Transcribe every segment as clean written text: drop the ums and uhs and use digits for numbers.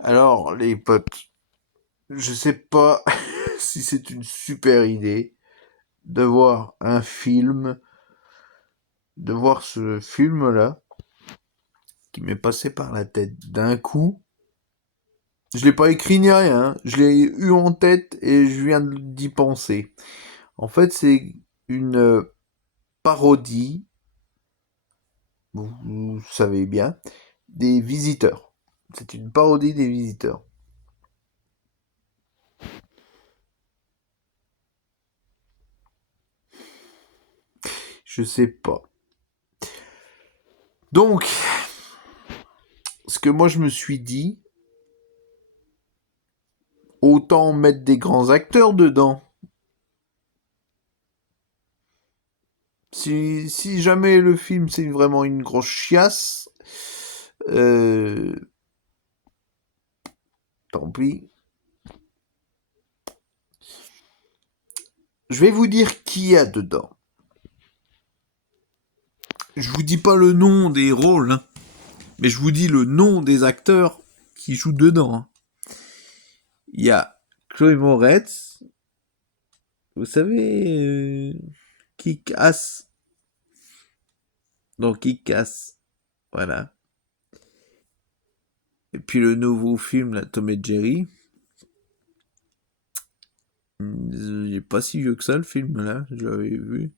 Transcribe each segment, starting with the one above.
Alors, les potes, je sais pas si c'est une super idée de voir de voir ce film-là qui m'est passé par la tête d'un coup. Je l'ai pas écrit ni rien, hein. Je l'ai eu en tête et je viens d'y penser. En fait, c'est une parodie, vous savez bien, des Visiteurs. C'est une parodie des Visiteurs. Je sais pas. Donc, ce que moi je me suis dit, autant mettre des grands acteurs dedans. Si jamais le film c'est vraiment une grosse chiasse, euh, tant pis. Je vais vous dire qui y a dedans. Je vous dis pas le nom des rôles, hein, mais je vous dis le nom des acteurs qui jouent dedans, hein. Il y a Chloé Moretz, vous savez, Kick-Ass, dans Kick-Ass, voilà. Et puis le nouveau film, là, Tom et Jerry. Il est pas si vieux que ça, le film, là, je l'avais vu.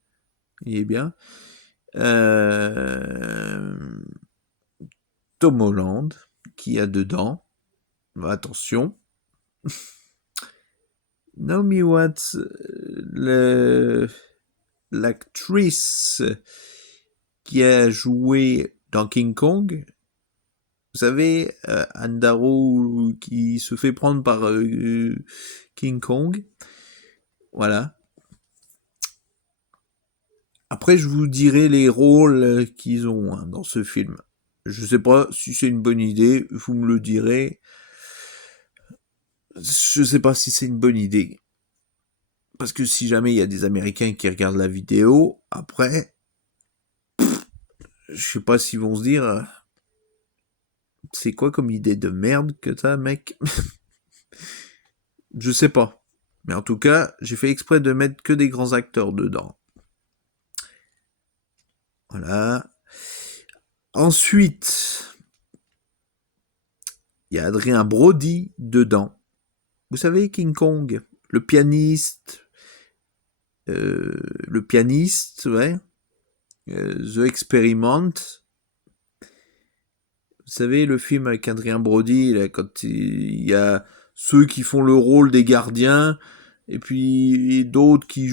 Il est bien. Euh, Tom Holland, qui a dedans. Attention. Naomi Watts, l'actrice qui a joué dans King Kong. Vous savez, Anne Darrow qui se fait prendre par King Kong. Voilà. Après, je vous dirai les rôles qu'ils ont, hein, dans ce film. Je sais pas si c'est une bonne idée, vous me le direz. Je sais pas si c'est une bonne idée. Parce que si jamais il y a des Américains qui regardent la vidéo, après, je sais pas s'ils vont se dire, c'est quoi comme idée de merde que t'as, mec? Je sais pas. Mais en tout cas, j'ai fait exprès de mettre que des grands acteurs dedans. Voilà. Ensuite, il y a Adrien Brody dedans. Vous savez, King Kong, le pianiste, ouais, The Experiment. Vous savez, le film avec Adrien Brody, là, quand il y a ceux qui font le rôle des gardiens, et puis d'autres qui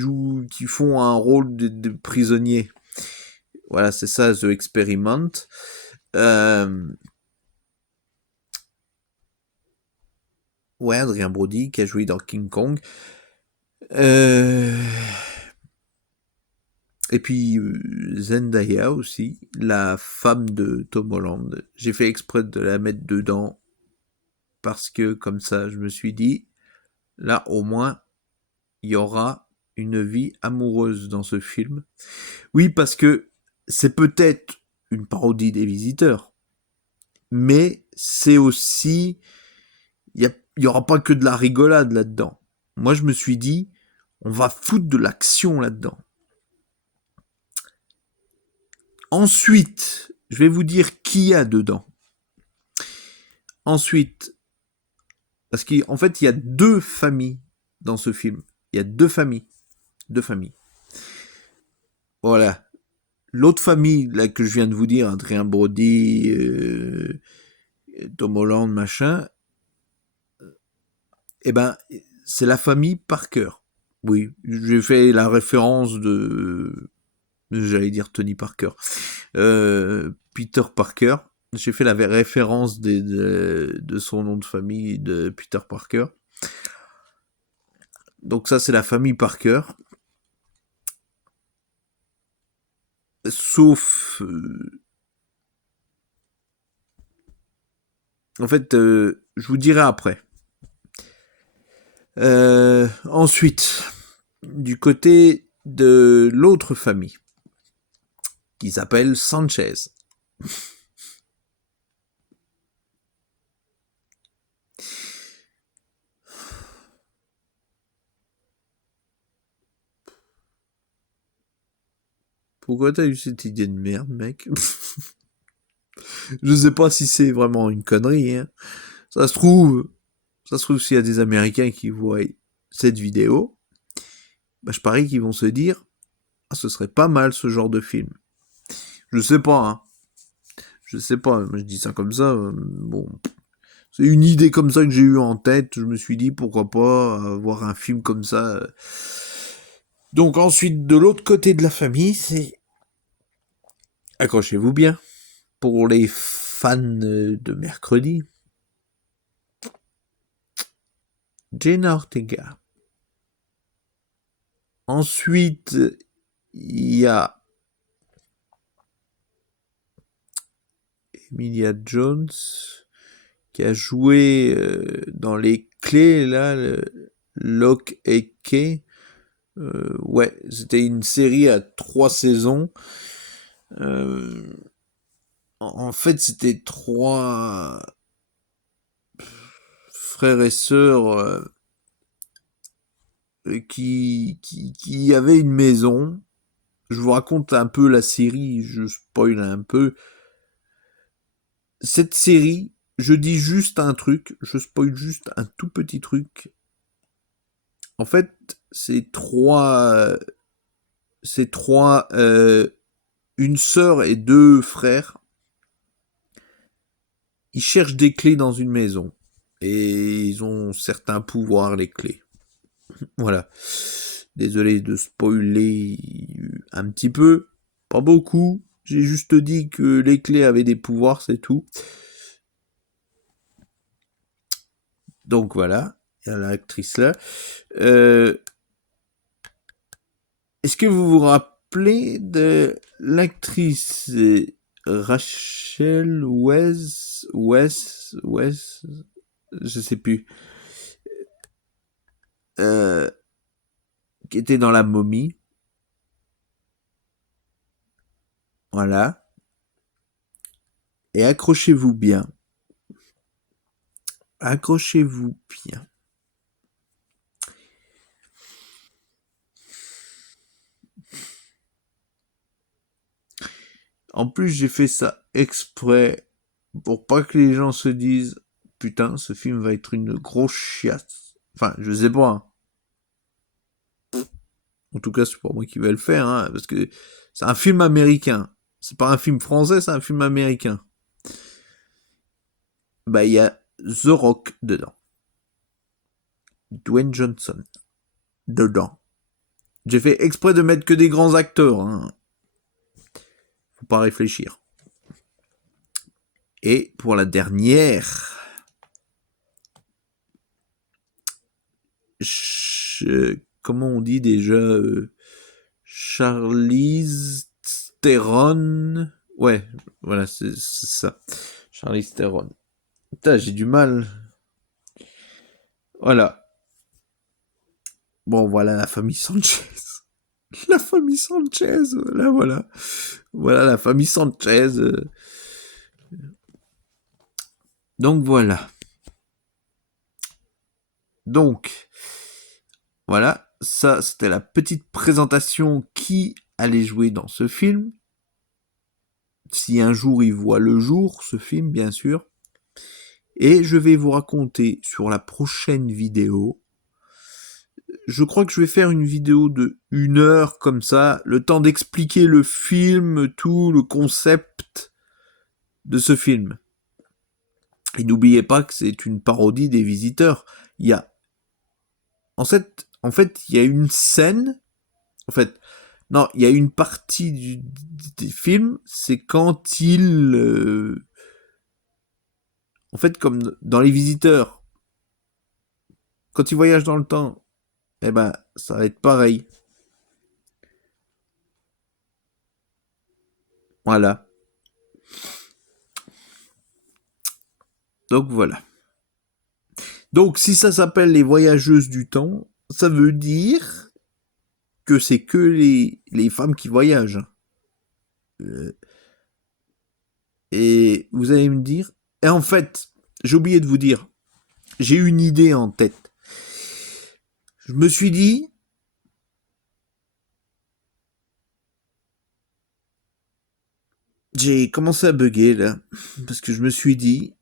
font un rôle de prisonniers. Voilà, c'est ça, The Experiment. Euh, ouais, Adrien Brody, qui a joué dans King Kong. Euh, et puis Zendaya aussi, la femme de Tom Holland. J'ai fait exprès de la mettre dedans parce que comme ça, je me suis dit, là au moins, il y aura une vie amoureuse dans ce film. Oui, parce que c'est peut-être une parodie des Visiteurs, mais c'est aussi, il y aura pas que de la rigolade là-dedans. Moi, je me suis dit, on va foutre de l'action là-dedans. Ensuite, je vais vous dire qui y a dedans. Ensuite, parce qu'en fait, il y a deux familles dans ce film. Il y a deux familles. Deux familles. Voilà. L'autre famille, là, que je viens de vous dire, Adrien Brody, Tom Holland, machin, eh ben, c'est la famille Parker. Oui, j'ai fait la référence j'allais dire Tony Parker, Peter Parker. J'ai fait la référence de son nom de famille de Peter Parker. Donc ça, c'est la famille Parker. Sauf... en fait, je vous dirai après. Ensuite, du côté de l'autre famille, qui s'appelle Sanchez. Pourquoi t'as eu cette idée de merde, mec? Je sais pas si c'est vraiment une connerie, hein. Ça se trouve, s'il y a des Américains qui voient cette vidéo, bah, je parie qu'ils vont se dire, ah, ce serait pas mal ce genre de film. Je sais pas, hein. Je sais pas, moi je dis ça comme ça, bon. C'est une idée comme ça que j'ai eue en tête, je me suis dit pourquoi pas voir un film comme ça. Donc ensuite, de l'autre côté de la famille, c'est... Accrochez-vous bien, pour les fans de mercredi, Jenna Ortega. Ensuite, il y a Emilia Jones qui a joué dans Les Clés, là, Lock et Key. Ouais, c'était une série à 3 saisons. Euh, en fait, c'était 3 frères et sœurs qui avaient une maison. Je vous raconte un peu la série, je spoil un peu. Cette série, je dis juste un truc, je spoil juste un tout petit truc. En fait, c'est trois, une sœur et 2 frères. Ils cherchent des clés dans une maison et ils ont certains pouvoirs les clés. Voilà. Désolé de spoiler un petit peu, pas beaucoup. J'ai juste dit que les clés avaient des pouvoirs, c'est tout. Donc voilà, il y a l'actrice là. Est-ce que vous vous rappelez de l'actrice Rachel West, je sais plus, euh, qui était dans La Momie? Voilà. Et accrochez-vous bien. Accrochez-vous bien. En plus, j'ai fait ça exprès pour pas que les gens se disent putain, ce film va être une grosse chiasse. Enfin, je sais pas, hein. En tout cas, c'est pas moi qui vais le faire, hein, parce que c'est un film américain. C'est pas un film français, c'est un film américain. Bah, il y a The Rock dedans. Dwayne Johnson dedans. J'ai fait exprès de mettre que des grands acteurs, hein. Faut pas réfléchir. Et pour la dernière, comment on dit déjà, Charlize Theron. Ouais, voilà, c'est ça. Charlize Theron. Putain, j'ai du mal. Voilà. Bon, voilà la famille Sanchez. La famille Sanchez, là, voilà. Voilà la famille Sanchez. Donc voilà. Donc, voilà. Ça, c'était la petite présentation qui allait jouer dans ce film. Si un jour il voit le jour, ce film, bien sûr. Et je vais vous raconter sur la prochaine vidéo. Je crois que je vais faire une vidéo de 1 heure comme ça, le temps d'expliquer le film, tout le concept de ce film. Et n'oubliez pas que c'est une parodie des Visiteurs. Il y a, il y a une scène, en fait, non, il y a une partie du film, c'est quand en fait, comme dans les Visiteurs, quand ils voyagent dans le temps, eh ben, ça va être pareil. Voilà. Donc voilà. Donc si ça s'appelle les voyageuses du temps, ça veut dire que c'est que les femmes qui voyagent. Euh, et vous allez me dire... Et en fait, j'ai oublié de vous dire, j'ai eu une idée en tête. Je me suis dit, J'ai commencé à bugger là, parce que je me suis dit,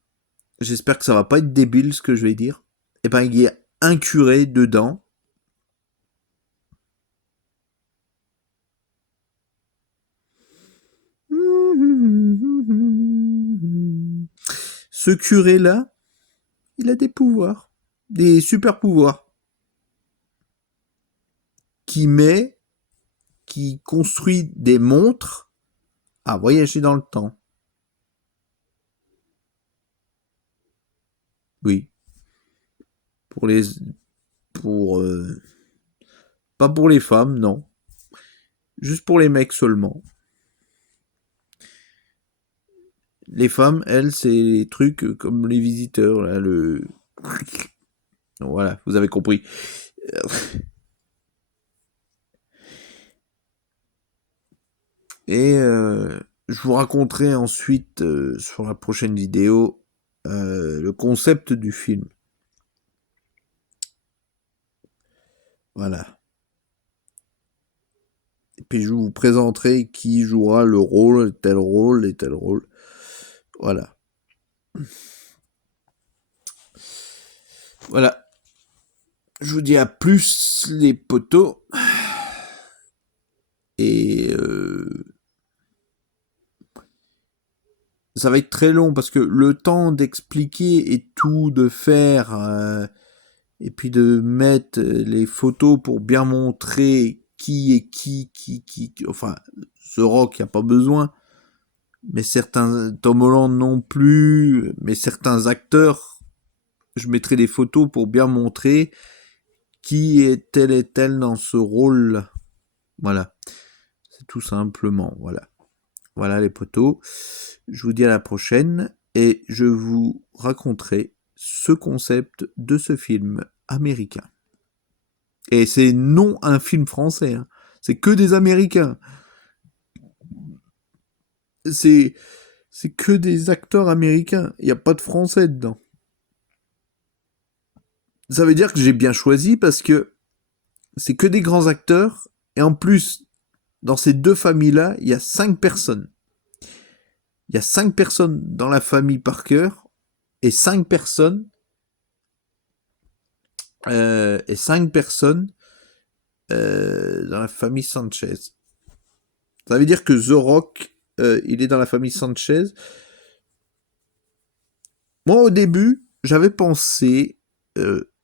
j'espère que ça va pas être débile ce que je vais dire. Et ben il y a un curé dedans. Ce curé là, il a des pouvoirs, des super pouvoirs, qui met, qui construit des montres à voyager dans le temps. Oui, pour les, pour pas pour les femmes, non, juste pour les mecs seulement. Les femmes, elles, c'est les trucs comme les visiteurs, là, le... Voilà, vous avez compris. Et je vous raconterai ensuite, sur la prochaine vidéo, le concept du film. Voilà. Et puis je vous présenterai qui jouera le rôle, tel rôle et tel rôle. Voilà. Voilà. Je vous dis à plus les potos. Et ça va être très long parce que le temps d'expliquer et tout, de faire, et puis de mettre les photos pour bien montrer qui est qui. Enfin, The Rock, il n'y a pas besoin. Mais certains, Tom Holland non plus, mais certains acteurs, je mettrai des photos pour bien montrer qui est tel et tel dans ce rôle. Voilà. C'est tout simplement, voilà. Voilà les potos. Je vous dis à la prochaine et je vous raconterai ce concept de ce film américain. Et c'est non un film français, hein. C'est que des Américains. C'est, c'est que des acteurs américains. Il n'y a pas de français dedans. Ça veut dire que j'ai bien choisi parce que c'est que des grands acteurs. Et en plus, dans ces deux familles-là, il y a 5 personnes. Il y a 5 personnes dans la famille Parker et 5 personnes dans la famille Sanchez. Ça veut dire que The Rock, il est dans la famille Sanchez. Moi, au début, j'avais pensé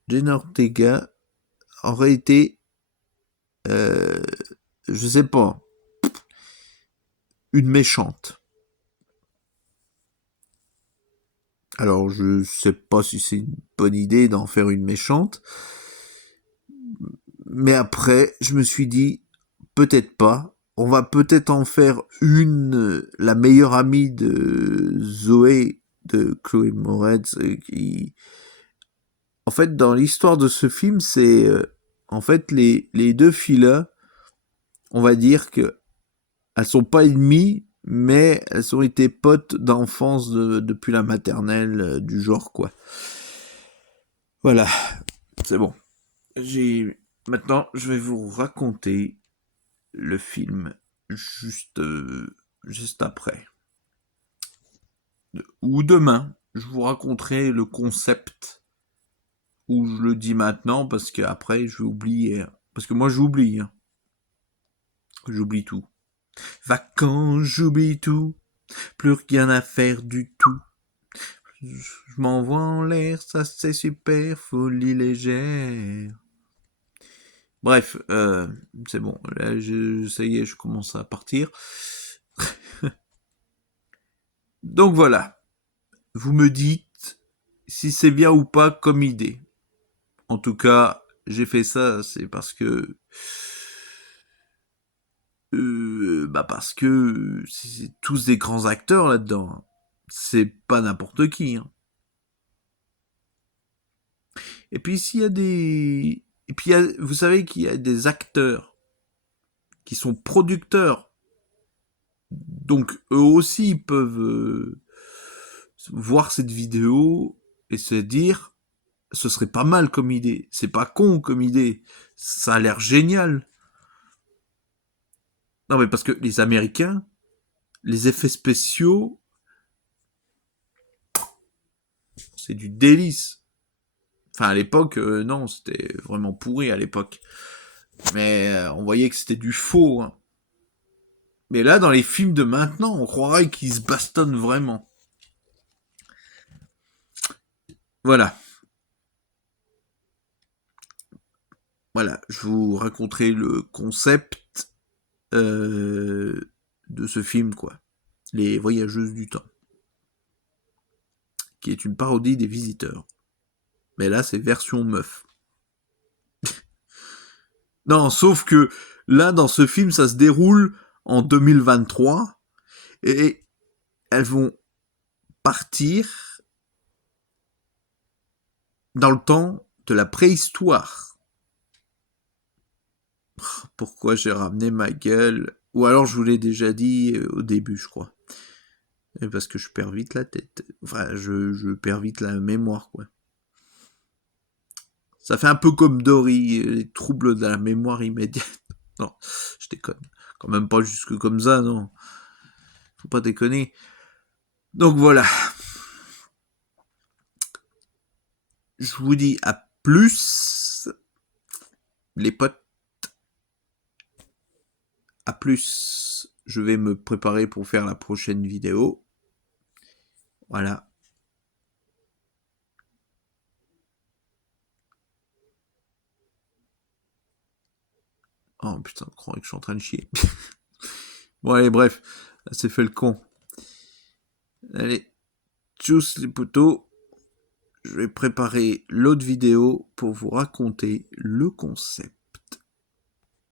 Jenna Ortega aurait été, euh, je sais pas, une méchante. Alors, je sais pas si c'est une bonne idée d'en faire une méchante, mais après, je me suis dit, peut-être pas. On va peut-être en faire une, la meilleure amie de Zoé, de Chloé Moretz, qui... En fait, dans l'histoire de ce film, c'est... en fait, les deux filles-là, on va dire que elles sont pas ennemies, mais elles ont été potes d'enfance depuis la maternelle, du genre, quoi. Voilà, c'est bon. J'ai... Maintenant, je vais vous raconter le film juste après. Ou demain, je vous raconterai le concept, ou je le dis maintenant parce que après je vais oublier. Parce que moi j'oublie, hein. J'oublie tout. Vacances, j'oublie tout. Plus rien à faire du tout. Je m'envoie en l'air, ça c'est super, folie légère. Bref, c'est bon. Là, ça y est, je commence à partir. Donc voilà. Vous me dites si c'est bien ou pas comme idée. En tout cas, j'ai fait ça, c'est parce que parce que c'est tous des grands acteurs là-dedans. C'est pas n'importe qui, hein. Et puis s'il y a des... Et puis vous savez qu'il y a des acteurs qui sont producteurs. Donc eux aussi ils peuvent voir cette vidéo et se dire ce serait pas mal comme idée. C'est pas con comme idée. Ça a l'air génial. Non mais parce que les Américains, Les effets spéciaux, c'est du délice. Enfin, à l'époque, non, c'était vraiment pourri à l'époque. Mais on voyait que c'était du faux. Hein. Mais là, dans les films de maintenant, on croirait qu'ils se bastonnent vraiment. Voilà. Voilà, je vous raconterai le concept de ce film, quoi. Les Voyageuses du Temps. Qui est une parodie des Visiteurs. Mais là, c'est version meuf. Non, sauf que là, dans ce film, ça se déroule en 2023 et elles vont partir dans le temps de la préhistoire. Pourquoi j'ai ramené ma gueule? Ou alors je vous l'ai déjà dit au début, je crois. Et parce que je perds vite la tête. Enfin, je perds vite la mémoire, quoi. Ça fait un peu comme Dory, les troubles de la mémoire immédiate. Non, je déconne. Quand même pas jusque comme ça, non. Faut pas déconner. Donc voilà. Je vous dis à plus, les potes. À plus. Je vais me préparer pour faire la prochaine vidéo. Voilà. Oh putain, je crois que je suis en train de chier. Bon allez, bref. Là, c'est fait le con. Allez. Tchuss les potos. Je vais préparer l'autre vidéo pour vous raconter le concept.